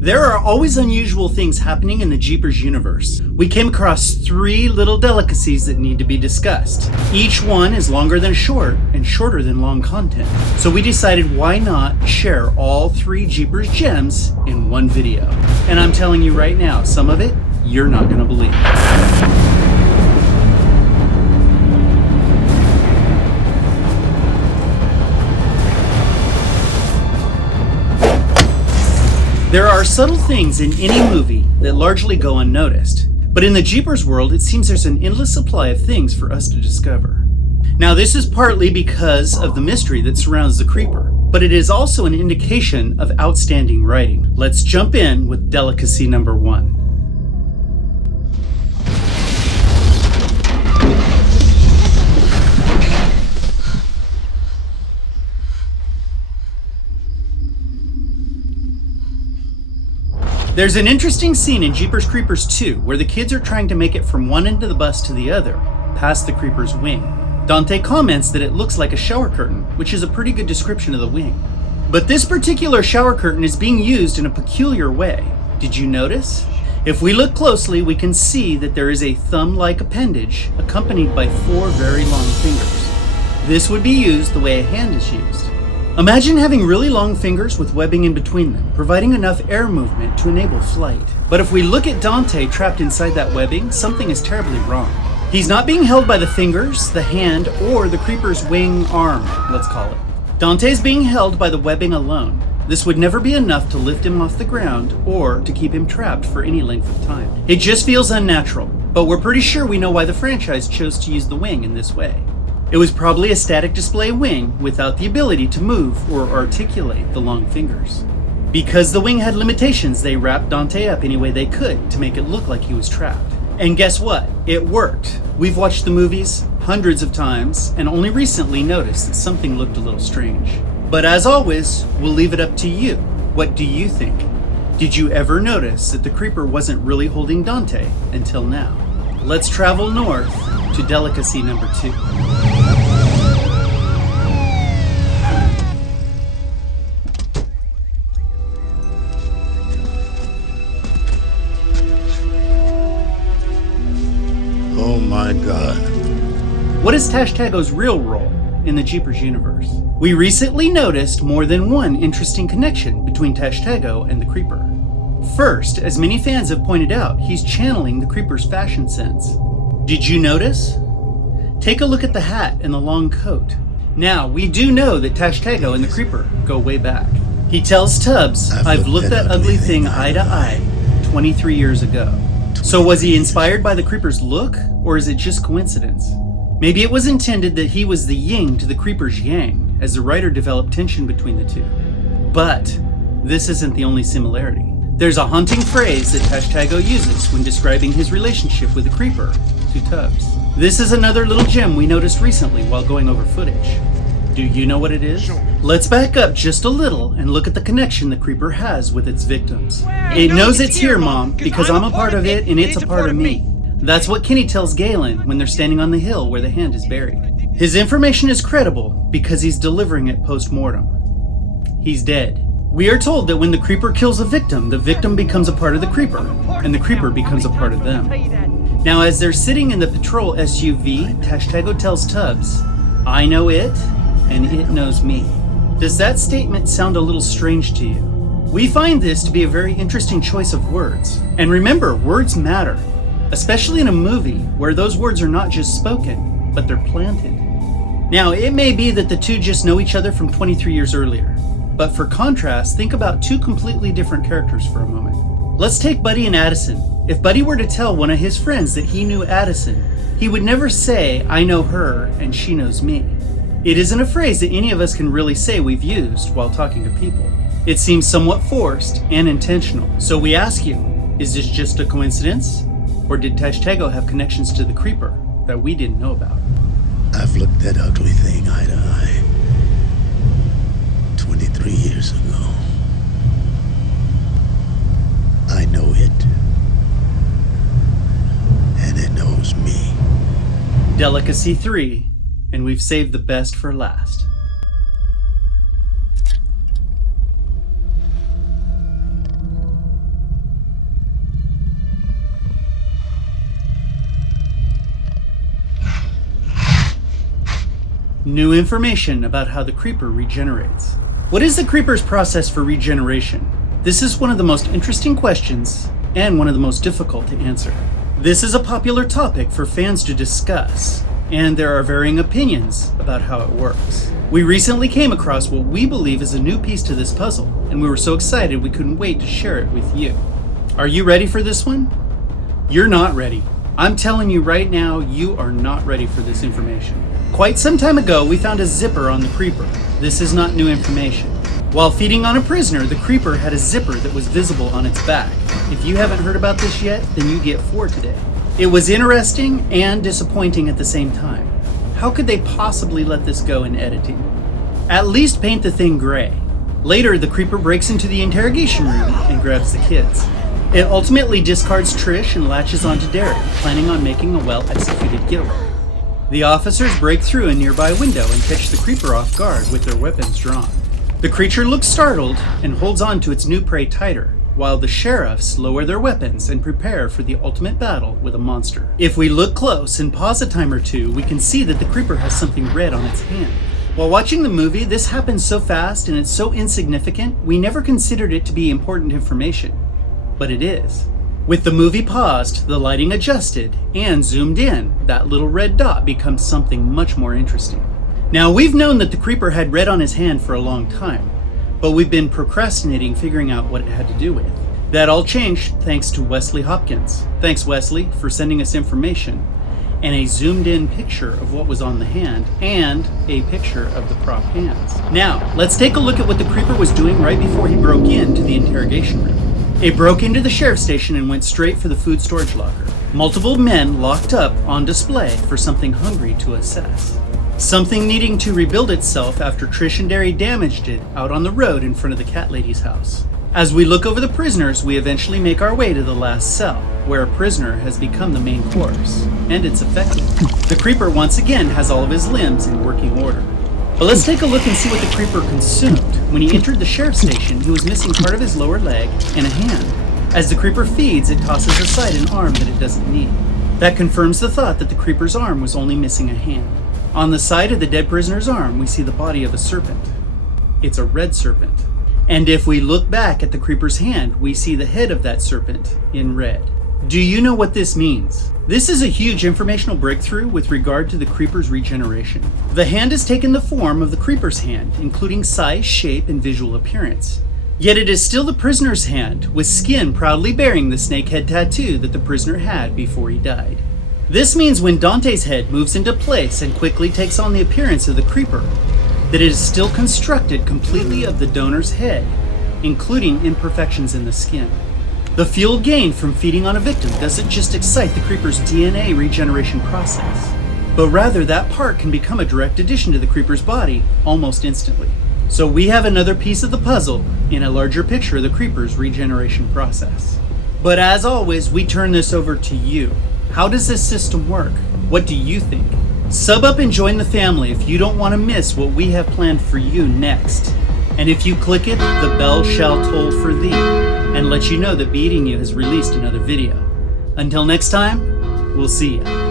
There are always unusual things happening in the Jeepers universe. We came across 3 little delicacies that need to be discussed. Each one is longer than short and shorter than long content. So we decided why not share all 3 Jeepers gems in one video. And I'm telling you right now, some of it you're not gonna believe. There are subtle things in any movie that largely go unnoticed, but in the Jeepers world it seems there's an endless supply of things for us to discover. Now this is partly because of the mystery that surrounds the Creeper, but it is also an indication of outstanding writing. Let's jump in with delicacy number 1. There's an interesting scene in Jeepers Creepers 2 where the kids are trying to make it from one end of the bus to the other, past the Creeper's wing. Dante comments that it looks like a shower curtain, which is a pretty good description of the wing. But this particular shower curtain is being used in a peculiar way. Did you notice? If we look closely, we can see that there is a thumb-like appendage accompanied by 4 very long fingers. This would be used the way a hand is used. Imagine having really long fingers with webbing in between them, providing enough air movement to enable flight. But if we look at Dante trapped inside that webbing, something is terribly wrong. He's not being held by the fingers, the hand, or the Creeper's wing arm, let's call it. Dante's being held by the webbing alone. This would never be enough to lift him off the ground or to keep him trapped for any length of time. It just feels unnatural, but we're pretty sure we know why the franchise chose to use the wing in this way. It was probably a static display wing without the ability to move or articulate the long fingers. Because the wing had limitations, they wrapped Dante up any way they could to make it look like he was trapped. And guess what? It worked. We've watched the movies hundreds of times and only recently noticed that something looked a little strange. But as always, we'll leave it up to you. What do you think? Did you ever notice that the Creeper wasn't really holding Dante until now? Let's travel north to delicacy number 2. Oh my God. What is Tashtago's real role in the Jeepers universe? We recently noticed more than one interesting connection between Tashtago and the Creeper. First, as many fans have pointed out, he's channeling the Creeper's fashion sense. Did you notice? Take a look at the hat and the long coat. Now, we do know that Tashtago and the Creeper go way back. He tells Tubbs, I've looked that ugly thing eye to eye 23 years ago. So was he inspired by the Creeper's look, or is it just coincidence? Maybe it was intended that he was the yin to the Creeper's yang, as the writer developed tension between the two. But this isn't the only similarity. There's a haunting phrase that Tashtago uses when describing his relationship with the Creeper to Tubbs. This is another little gem we noticed recently while going over footage. Do you know what it is? Let's back up just a little and look at the connection the Creeper has with its victims. It knows it's here, Mom, because I'm a part of it and it's a part of me. That's what Kenny tells Galen when they're standing on the hill where the hand is buried. His information is credible because he's delivering it post-mortem. He's dead. We are told that when the Creeper kills a victim, the victim becomes a part of the Creeper, and the Creeper becomes a part of them. Now, as they're sitting in the patrol SUV, Tashtago tells Tubbs, I know it, and it knows me. Does that statement sound a little strange to you? We find this to be a very interesting choice of words. And remember, words matter, especially in a movie where those words are not just spoken, but they're planted. Now, it may be that the two just know each other from 23 years earlier, but for contrast, think about 2 completely different characters for a moment. Let's take Buddy and Addison. If Buddy were to tell one of his friends that he knew Addison, he would never say, I know her and she knows me. It isn't a phrase that any of us can really say we've used while talking to people. It seems somewhat forced and intentional. So we ask you, is this just a coincidence? Or did Tashtago have connections to the Creeper that we didn't know about? I've looked that ugly thing eye to eye 23 years ago. I know it. And it knows me. Delicacy 3, and we've saved the best for last. New information about how the creeper regenerates. What is the creeper's process for regeneration? This is one of the most interesting questions and one of the most difficult to answer. This is a popular topic for fans to discuss, and there are varying opinions about how it works. We recently came across what we believe is a new piece to this puzzle, and we were so excited we couldn't wait to share it with you. Are you ready for this one? You're not ready. I'm telling you right now, you are not ready for this information. Quite some time ago, we found a zipper on the creeper. This is not new information. While feeding on a prisoner, the creeper had a zipper that was visible on its back. If you haven't heard about this yet, then you get 4 today. It was interesting and disappointing at the same time. How could they possibly let this go in editing? At least paint the thing gray. Later, the creeper breaks into the interrogation room and grabs the kids. It ultimately discards Trish and latches onto Derek, planning on making a well-executed getaway. The officers break through a nearby window and catch the creeper off guard with their weapons drawn. The creature looks startled and holds on to its new prey tighter, while the sheriffs lower their weapons and prepare for the ultimate battle with a monster. If we look close and pause a time or two, we can see that the creeper has something red on its hand. While watching the movie, this happens so fast and it's so insignificant, we never considered it to be important information. But it is. With the movie paused, the lighting adjusted, and zoomed in, that little red dot becomes something much more interesting. Now, we've known that the creeper had red on his hand for a long time, but we've been procrastinating figuring out what it had to do with. That all changed thanks to Wesley Hopkins. Thanks, Wesley, for sending us information and a zoomed in picture of what was on the hand and a picture of the prop hands. Now, let's take a look at what the creeper was doing right before he broke into the interrogation room. It broke into the sheriff's station and went straight for the food storage locker. Multiple men locked up on display for something hungry to assess. Something needing to rebuild itself after Trish and Derry damaged it out on the road in front of the cat lady's house. As we look over the prisoners, we eventually make our way to the last cell, where a prisoner has become the main course, and it's effective. The creeper once again has all of his limbs in working order. But let's take a look and see what the creeper consumed. When he entered the sheriff's station, he was missing part of his lower leg and a hand. As the creeper feeds, it tosses aside an arm that it doesn't need. That confirms the thought that the creeper's arm was only missing a hand. On the side of the dead prisoner's arm, we see the body of a serpent. It's a red serpent. And if we look back at the creeper's hand, we see the head of that serpent in red. Do you know what this means? This is a huge informational breakthrough with regard to the creeper's regeneration. The hand has taken the form of the creeper's hand, including size, shape, and visual appearance. Yet it is still the prisoner's hand, with skin proudly bearing the snakehead tattoo that the prisoner had before he died. This means when Dante's head moves into place and quickly takes on the appearance of the creeper, that it is still constructed completely of the donor's head, including imperfections in the skin. The fuel gained from feeding on a victim doesn't just excite the creeper's DNA regeneration process, but rather that part can become a direct addition to the creeper's body almost instantly. So we have another piece of the puzzle in a larger picture of the creeper's regeneration process. But as always, we turn this over to you. How does this system work? What do you think? Sub up and join the family if you don't want to miss what we have planned for you next. And if you click it, the bell shall toll for thee, and let you know that Beating You has released another video. Until next time, we'll see ya.